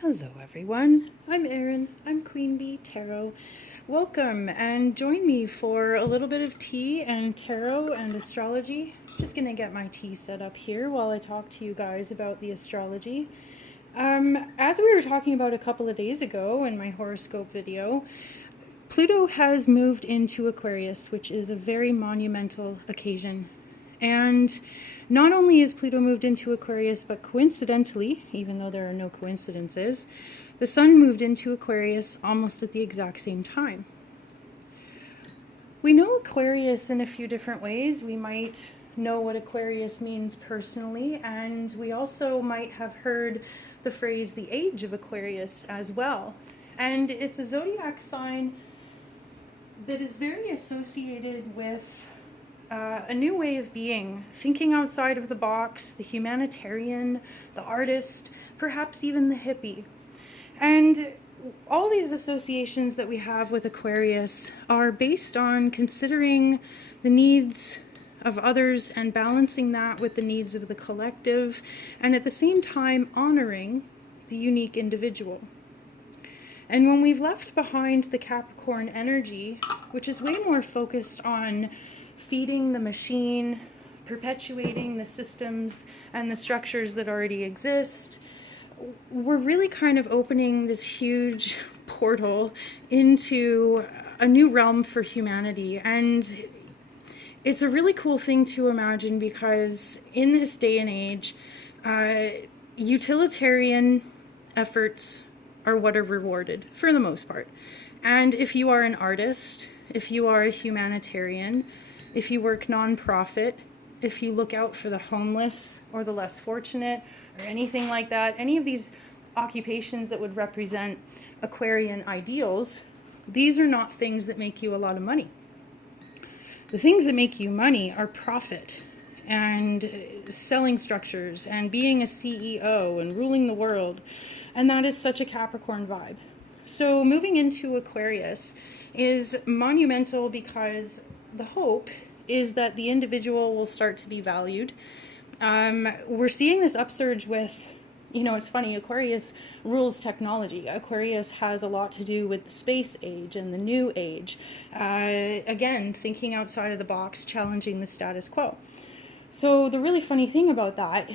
Hello everyone, I'm Erin, I'm Queen Bee Tarot. Welcome and join me for a little bit of tea and tarot and astrology. Just gonna get my tea set up here while I talk to you guys about the astrology. As we were talking about a couple of days ago in my horoscope video, Pluto has moved into Aquarius, which is a very monumental occasion. And not only is Pluto moved into Aquarius, but coincidentally, even though there are no coincidences, the Sun moved into Aquarius almost at the exact same time. We know Aquarius in a few different ways. We might know what Aquarius means personally, and we also might have heard the phrase the age of Aquarius as well. And it's a zodiac sign that is very associated with a new way of being, thinking outside of the box, the humanitarian, the artist, perhaps even the hippie. And all these associations that we have with Aquarius are based on considering the needs of others and balancing that with the needs of the collective, and at the same time honoring the unique individual. And when we've left behind the Capricorn energy, which is way more focused on feeding the machine, perpetuating the systems and the structures that already exist, we're really kind of opening this huge portal into a new realm for humanity. And it's a really cool thing to imagine because in this day and age, utilitarian efforts are what are rewarded for the most part. And if you are an artist, if you are a humanitarian, if you work nonprofit, if you look out for the homeless or the less fortunate or anything like that, any of these occupations that would represent Aquarian ideals, these are not things that make you a lot of money. The things that make you money are profit and selling structures and being a CEO and ruling the world. And that is such a Capricorn vibe. So moving into Aquarius is monumental because the hope is that the individual will start to be valued. We're seeing this upsurge with, it's funny, Aquarius rules technology. Aquarius has a lot to do with the space age and the new age. Again, thinking outside of the box, challenging the status quo. So the really funny thing about that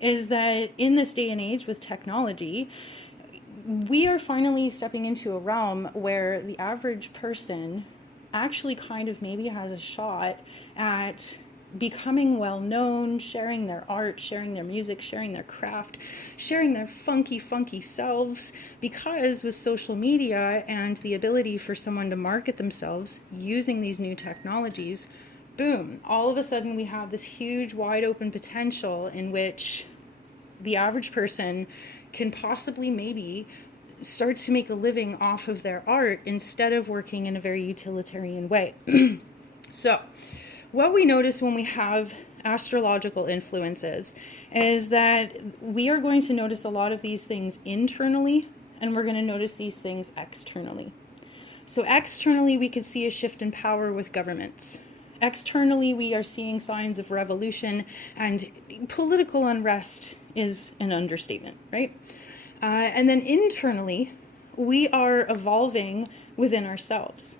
is that in this day and age with technology, we are finally stepping into a realm where the average person actually kind of maybe has a shot at becoming well known, sharing their art, sharing their music, sharing their craft, sharing their funky selves, because with social media and the ability for someone to market themselves using these new technologies, boom, all of a sudden we have this huge wide open potential in which the average person can possibly maybe start to make a living off of their art instead of working in a very utilitarian way. So what we notice when we have astrological influences is that we are going to notice a lot of these things internally, and we're going to notice these things externally. So externally, we could see a shift in power with governments. Externally, we are seeing signs of revolution, and political unrest is an understatement, right? And then internally, we are evolving within ourselves.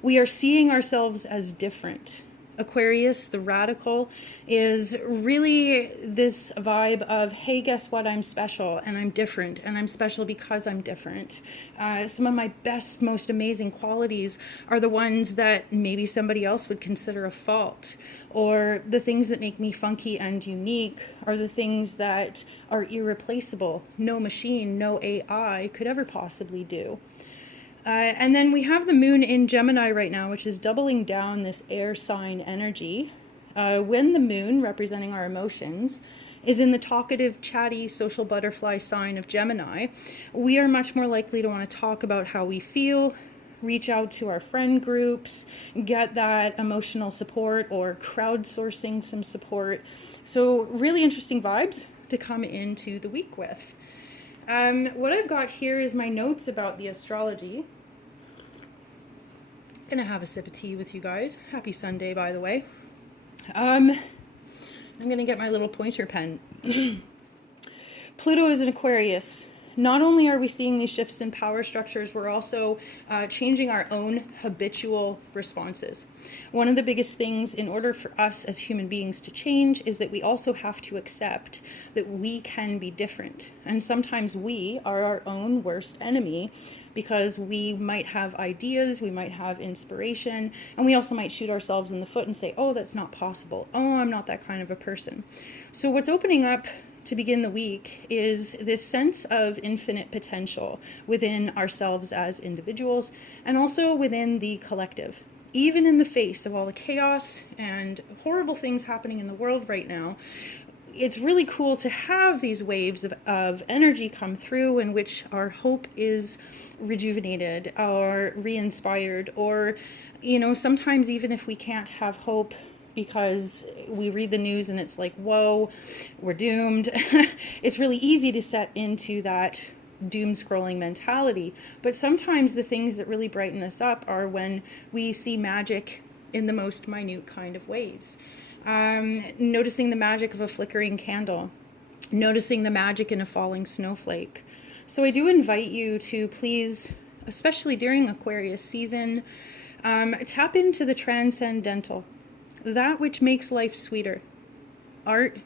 We are seeing ourselves as different. Aquarius, the radical, is really this vibe of, hey, guess what? I'm special and I'm different, and I'm special because I'm different. Some of my best, most amazing qualities are the ones that maybe somebody else would consider a fault, or the things that make me funky and unique are the things that are irreplaceable. No machine, no AI could ever possibly do. And then we have the moon in Gemini right now, which is doubling down this air sign energy. When the moon, representing our emotions, is in the talkative, chatty, social butterfly sign of Gemini, we are much more likely to want to talk about how we feel, reach out to our friend groups, get that emotional support, or crowdsourcing some support. So really interesting vibes to come into the week with. What I've got here is my notes about the astrology. Gonna have a sip of tea with you guys. Happy Sunday, by the way. I'm gonna get my little pointer pen. Pluto is in Aquarius, not only are we seeing these shifts in power structures, we're also changing our own habitual responses. One of the biggest things in order for us as human beings to change is that we also have to accept that we can be different. And sometimes we are our own worst enemy, because we might have ideas, we might have inspiration, and we also might shoot ourselves in the foot and say, oh, that's not possible. Oh, I'm not that kind of a person. So what's opening up to begin the week is this sense of infinite potential within ourselves as individuals and also within the collective. Even in the face of all the chaos and horrible things happening in the world right now, it's really cool to have these waves of energy come through in which our hope is rejuvenated or re-inspired, or, sometimes even if we can't have hope because we read the news and it's like, whoa, we're doomed. It's really easy to set into that doom scrolling mentality. But sometimes the things that really brighten us up are when we see magic in the most minute kind of ways. Noticing the magic of a flickering candle, noticing the magic in a falling snowflake. So I do invite you to please, especially during Aquarius season, tap into the transcendental, that which makes life sweeter. Art,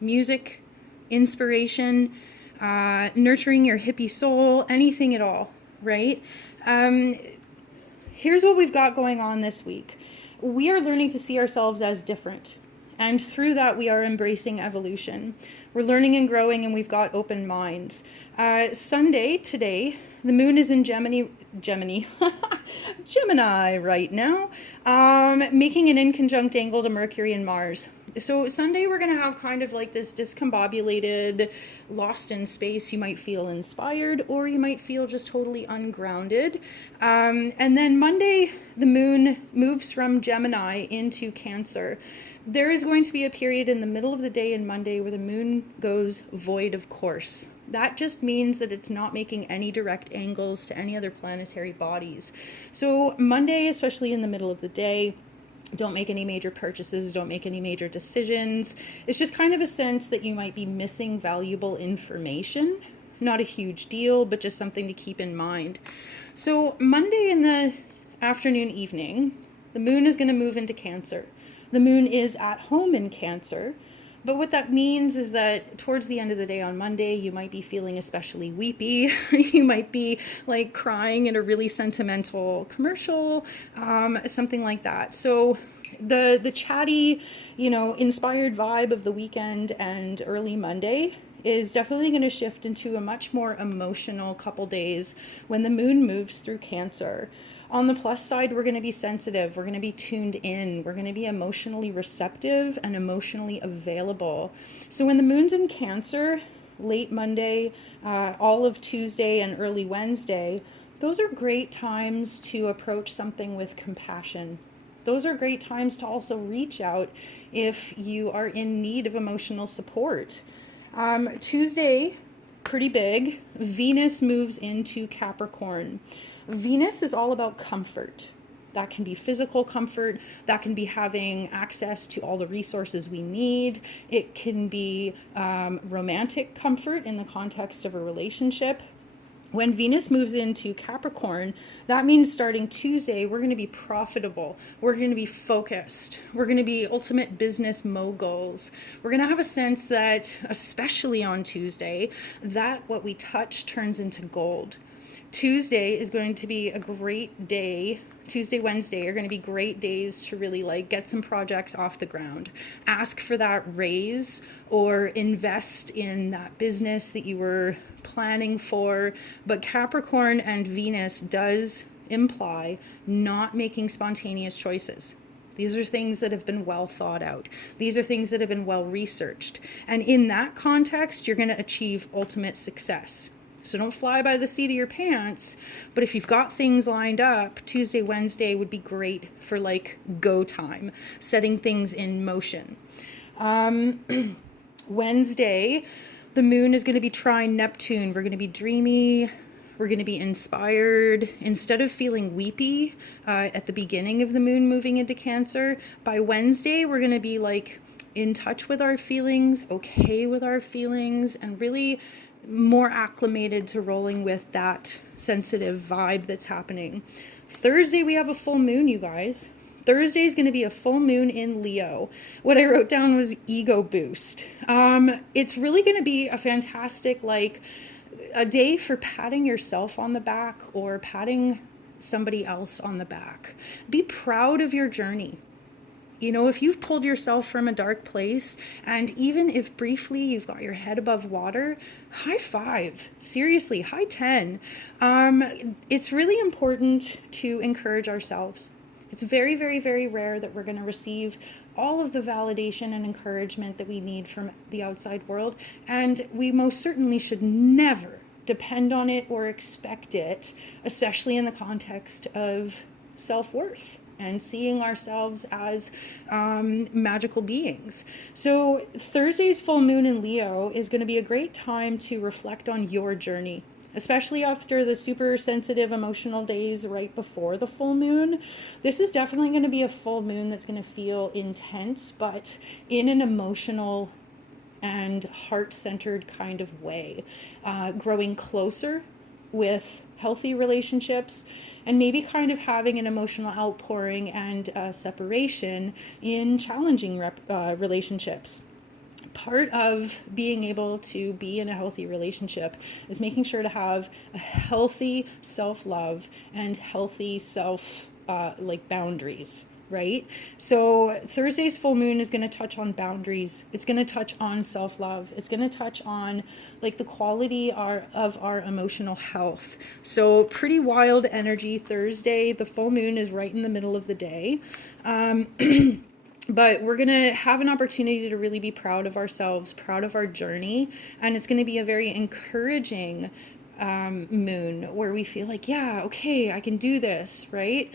music, inspiration, nurturing your hippie soul, anything at all, right? Here's what we've got going on this week. We are learning to see ourselves as different. And through that, we are embracing evolution. We're learning and growing, and we've got open minds. Sunday, today, the moon is in Gemini right now, making an inconjunct angle to Mercury and Mars. So Sunday, we're going to have kind of like this discombobulated, lost in space. You might feel inspired, or you might feel just totally ungrounded. And then Monday, the moon moves from Gemini into Cancer. There is going to be a period in the middle of the day in Monday where the moon goes void of course. That just means that it's not making any direct angles to any other planetary bodies. So Monday, especially in the middle of the day, don't make any major purchases, don't make any major decisions. It's just kind of a sense that you might be missing valuable information. Not a huge deal, but just something to keep in mind. So Monday in the afternoon, evening, the moon is going to move into Cancer. The moon is at home in Cancer, but what that means is that towards the end of the day on Monday, you might be feeling especially weepy. You might be like crying in a really sentimental commercial, something like that. So the chatty, inspired vibe of the weekend and early Monday is definitely going to shift into a much more emotional couple days when the moon moves through Cancer. On the plus side, we're going to be sensitive, we're going to be tuned in, we're going to be emotionally receptive and emotionally available. So when the moon's in Cancer, late Monday, all of Tuesday and early Wednesday, those are great times to approach something with compassion. Those are great times to also reach out if you are in need of emotional support. Tuesday, pretty big, Venus moves into Capricorn. Venus is all about comfort. That can be physical comfort. That can be having access to all the resources we need. It can be romantic comfort in the context of a relationship. When Venus moves into Capricorn, that means starting Tuesday, we're going to be profitable. We're going to be focused. We're going to be ultimate business moguls. We're going to have a sense that, especially on Tuesday, that what we touch turns into gold. Tuesday is going to be a great day. Tuesday, Wednesday are going to be great days to really get some projects off the ground. Ask for that raise or invest in that business that you were planning for. But Capricorn and Venus does imply not making spontaneous choices. These are things that have been well thought out. These are things that have been well researched. And in that context, you're going to achieve ultimate success. So don't fly by the seat of your pants, but if you've got things lined up, Tuesday, Wednesday would be great for go time, setting things in motion. Wednesday, the moon is going to be trine Neptune. We're going to be dreamy. We're going to be inspired. Instead of feeling weepy at the beginning of the moon moving into Cancer, by Wednesday, we're going to be in touch with our feelings, okay with our feelings, and really more acclimated to rolling with that sensitive vibe that's happening. Thursday, we have a full moon, you guys. Thursday is going to be a full moon in Leo. What I wrote down was ego boost. It's really going to be a fantastic, like, a day for patting yourself on the back or patting somebody else on the back. Be proud of your journey. You know, if you've pulled yourself from a dark place, and even if briefly you've got your head above water, high five. Seriously, high 10. It's really important to encourage ourselves. It's very, very, very rare that we're going to receive all of the validation and encouragement that we need from the outside world. And we most certainly should never depend on it or expect it, especially in the context of self-worth and seeing ourselves as magical beings. So Thursday's full moon in Leo is going to be a great time to reflect on your journey, especially after the super sensitive emotional days right before the full moon. This is definitely going to be a full moon that's going to feel intense, but in an emotional and heart-centered kind of way, growing closer with healthy relationships, and maybe kind of having an emotional outpouring and separation in challenging relationships. Part of being able to be in a healthy relationship is making sure to have a healthy self-love and healthy boundaries, right? So Thursday's full moon is going to touch on boundaries. It's going to touch on self-love. It's going to touch on like the quality of our emotional health. So pretty wild energy Thursday. The full moon is right in the middle of the day. But we're going to have an opportunity to really be proud of ourselves, proud of our journey. And it's going to be a very encouraging moon where we feel like, yeah, okay, I can do this, right?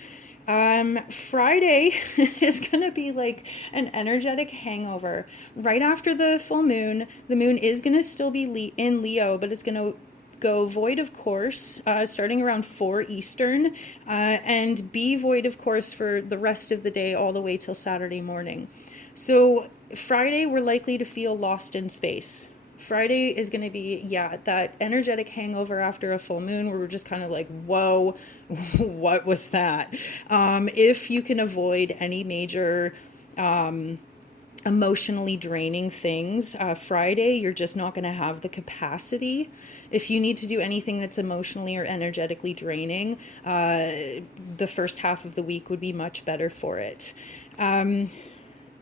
Friday is going to be like an energetic hangover. Right after the full moon, the moon is going to still be in Leo, but it's going to go void of course starting around 4 Eastern and be void of course for the rest of the day all the way till Saturday morning. So Friday, we're likely to feel lost in space. Friday is going to be, that energetic hangover after a full moon where we're just kind of like, whoa, what was that? If you can avoid any major emotionally draining things, Friday, you're just not going to have the capacity. If you need to do anything that's emotionally or energetically draining, the first half of the week would be much better for it.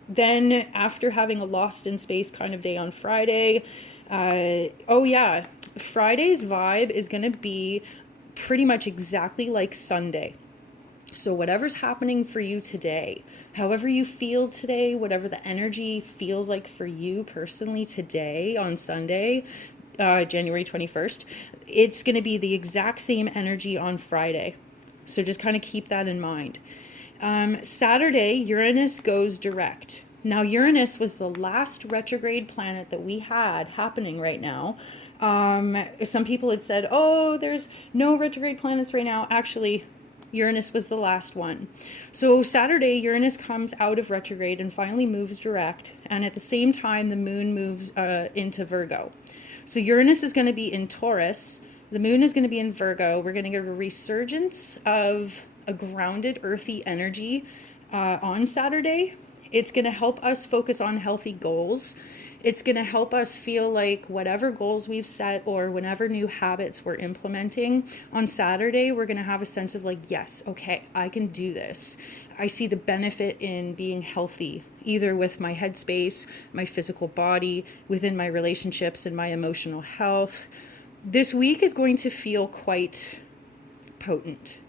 Then after having a lost in space kind of day on Friday, Friday's vibe is going to be pretty much exactly like Sunday. So whatever's happening for you today, however you feel today, whatever the energy feels like for you personally today on Sunday, January 21st, it's going to be the exact same energy on Friday. So just kind of keep that in mind. Saturday, Uranus goes direct. Now, Uranus was the last retrograde planet that we had happening right now. Some people had said, oh, there's no retrograde planets right now. Actually, Uranus was the last one. So Saturday, Uranus comes out of retrograde and finally moves direct. And at the same time, the moon moves into Virgo. So Uranus is going to be in Taurus. The moon is going to be in Virgo. We're going to get a resurgence of a grounded, earthy energy on Saturday. It's going to help us focus on healthy goals. It's going to help us feel like whatever goals we've set or whenever new habits we're implementing on Saturday, we're going to have a sense of like, yes, okay, I can do this. I see the benefit in being healthy, either with my headspace, my physical body, within my relationships and my emotional health. This week is going to feel quite potent.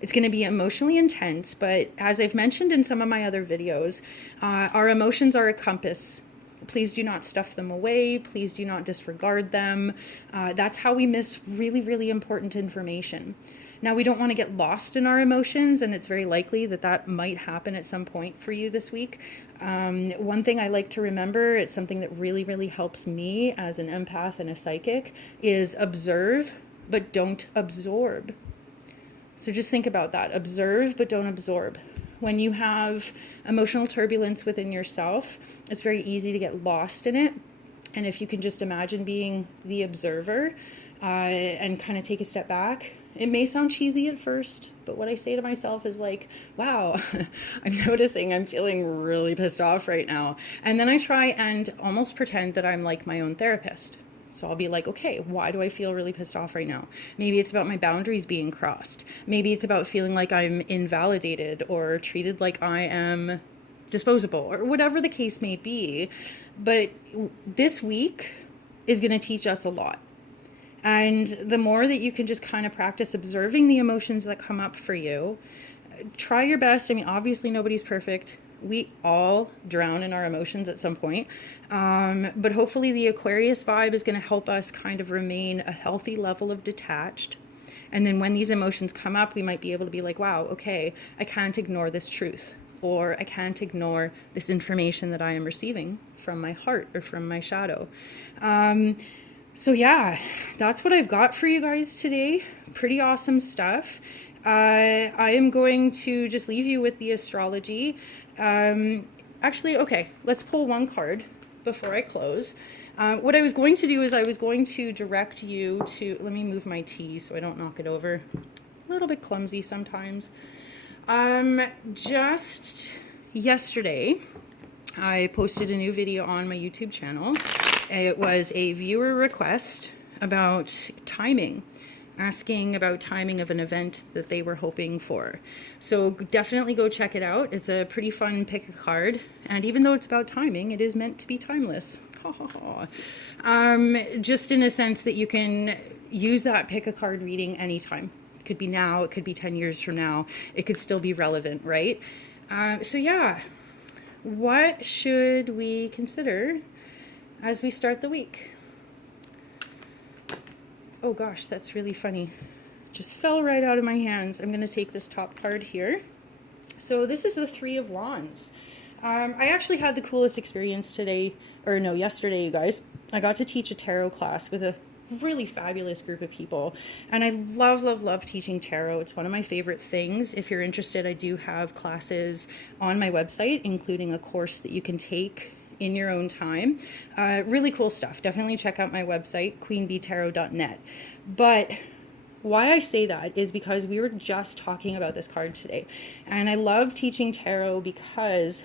It's going to be emotionally intense, but as I've mentioned in some of my other videos, our emotions are a compass. Please do not stuff them away. Please do not disregard them. That's how we miss really, really important information. Now, we don't want to get lost in our emotions, and it's very likely that that might happen at some point for you this week. One thing I like to remember, it's something that really, really helps me as an empath and a psychic, is observe, but don't absorb. So just think about that. Observe, but don't absorb. When you have emotional turbulence within yourself, it's very easy to get lost in it And if you can just imagine being the observer and kind of take a step back, it may sound cheesy at first, but what I say to myself is like, wow, I'm noticing I'm feeling really pissed off right now. And then I try and almost pretend that I'm like my own therapist. So I'll be like, okay, why do I feel really pissed off right now? Maybe it's about my boundaries being crossed. Maybe it's about feeling like I'm invalidated or treated like I am disposable, or whatever the case may be. But this week is going to teach us a lot. And the more that you can just kind of practice observing the emotions that come up for you, try your best. I mean, obviously nobody's perfect. We all drown in our emotions at some point. But hopefully the Aquarius vibe is going to help us kind of remain a healthy level of detached. And then when these emotions come up, we might be able to be like, wow, okay, I can't ignore this truth, or I can't ignore this information that I am receiving from my heart or from my shadow. So yeah, that's what I've got for you guys today. Pretty awesome stuff. I am going to just leave you with the astrology. Actually, okay, let's pull one card before I close. What I was going to do is I was going to direct you to, let me move my tea so I don't knock it over. A little bit clumsy sometimes. Just yesterday, I posted a new video on my YouTube channel. It was a viewer request about timing, asking about timing of an event that they were hoping for. So definitely go check it out. It's a pretty fun pick a card. And even though it's about timing, it is meant to be timeless. Just in a sense that you can use that pick a card reading anytime. It could be now, it could be 10 years from now. It could still be relevant, right? So yeah, what should we consider as we start the week? Oh gosh, that's really funny. Just fell right out of my hands. I'm going to take this top card here. So this is the Three of Wands. I actually had the coolest experience yesterday, you guys. I got to teach a tarot class with a really fabulous group of people. And I love, love, love teaching tarot. It's one of my favorite things. If you're interested, I do have classes on my website, including a course that you can take in your own time. Really cool stuff. Definitely check out my website, queenbeetarot.net. But why I say that is because we were just talking about this card today. And I love teaching tarot because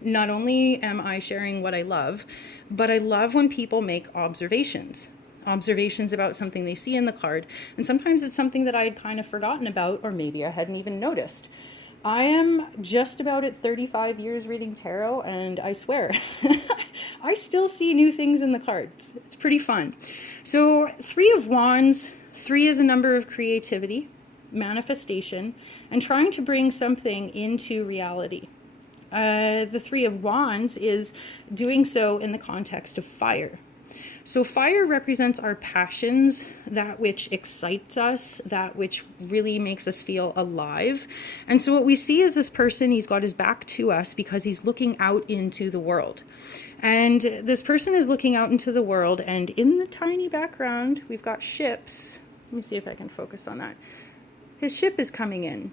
not only am I sharing what I love, but I love when people make observations about something they see in the card. And sometimes it's something that I had kind of forgotten about, or maybe I hadn't even noticed. I am just about at 35 years reading tarot, and I swear, I still see new things in the cards. It's pretty fun. So Three of Wands, 3 is a number of creativity, manifestation, and trying to bring something into reality. The Three of Wands is doing so in the context of fire. So fire represents our passions, that which excites us, that which really makes us feel alive. And so what we see is this person, he's got his back to us because he's looking out into the world. And this person is looking out into the world, and in the tiny background, we've got ships. Let me see if I can focus on that. His ship is coming in.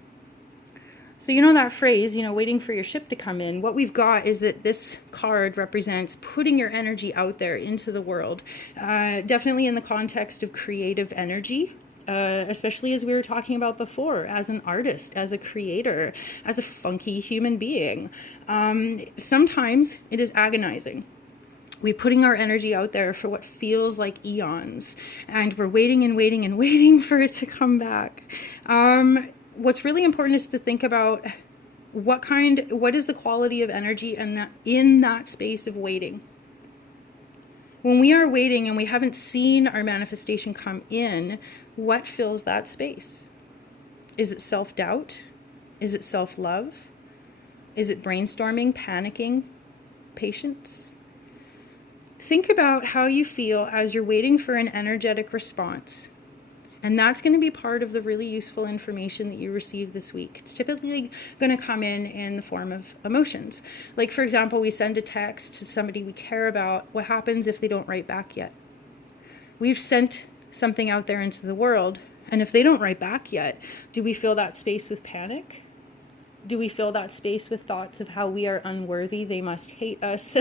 So you know that phrase, waiting for your ship to come in. What we've got is that this card represents putting your energy out there into the world. Definitely in the context of creative energy, especially as we were talking about before, as an artist, as a creator, as a funky human being. Sometimes it is agonizing. We're putting our energy out there for what feels like eons, and we're waiting and waiting and waiting for it to come back. What's really important is to think about what is the quality of energy in that space of waiting. When we are waiting and we haven't seen our manifestation come in, what fills that space? Is it self-doubt? Is it self-love? Is it brainstorming, panicking, patience? Think about how you feel as you're waiting for an energetic response. And that's going to be part of the really useful information that you receive this week. It's typically going to come in the form of emotions. Like, for example, we send a text to somebody we care about. What happens if they don't write back yet? We've sent something out there into the world, and if they don't write back yet, do we fill that space with panic? Do we fill that space with thoughts of how we are unworthy, they must hate us?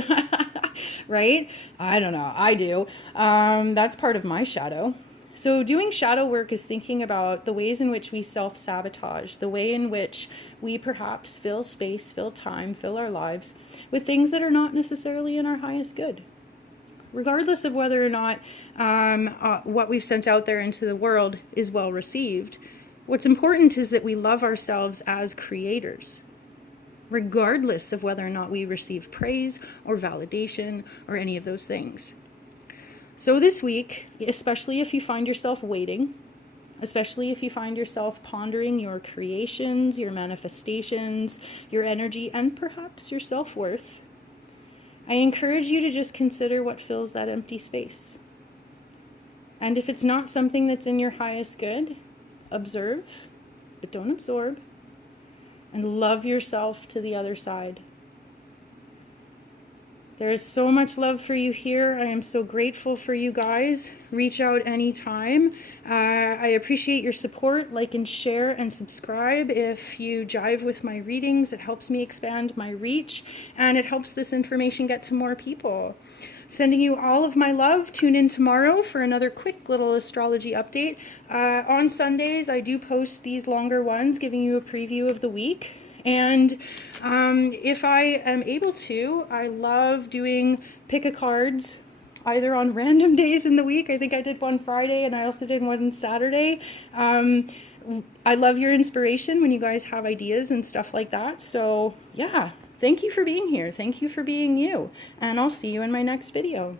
Right? I don't know. I do. That's part of my shadow. So doing shadow work is thinking about the ways in which we self-sabotage, the way in which we perhaps fill space, fill time, fill our lives with things that are not necessarily in our highest good. Regardless of whether or not what we've sent out there into the world is well received, what's important is that we love ourselves as creators, regardless of whether or not we receive praise or validation or any of those things. So this week, especially if you find yourself waiting, especially if you find yourself pondering your creations, your manifestations, your energy, and perhaps your self-worth, I encourage you to just consider what fills that empty space. And if it's not something that's in your highest good, observe, but don't absorb, and love yourself to the other side. There is so much love for you here. I am so grateful for you guys. Reach out anytime. I appreciate your support. Like and share and subscribe if you jive with my readings. It helps me expand my reach, and it helps this information get to more people. Sending you all of my love. Tune in tomorrow for another quick little astrology update. On Sundays, I do post these longer ones, giving you a preview of the week. And if I am able to, I love doing pick-a-cards either on random days in the week. I think I did one Friday and I also did one Saturday. I love your inspiration when you guys have ideas and stuff like that. So yeah, thank you for being here. Thank you for being you. And I'll see you in my next video.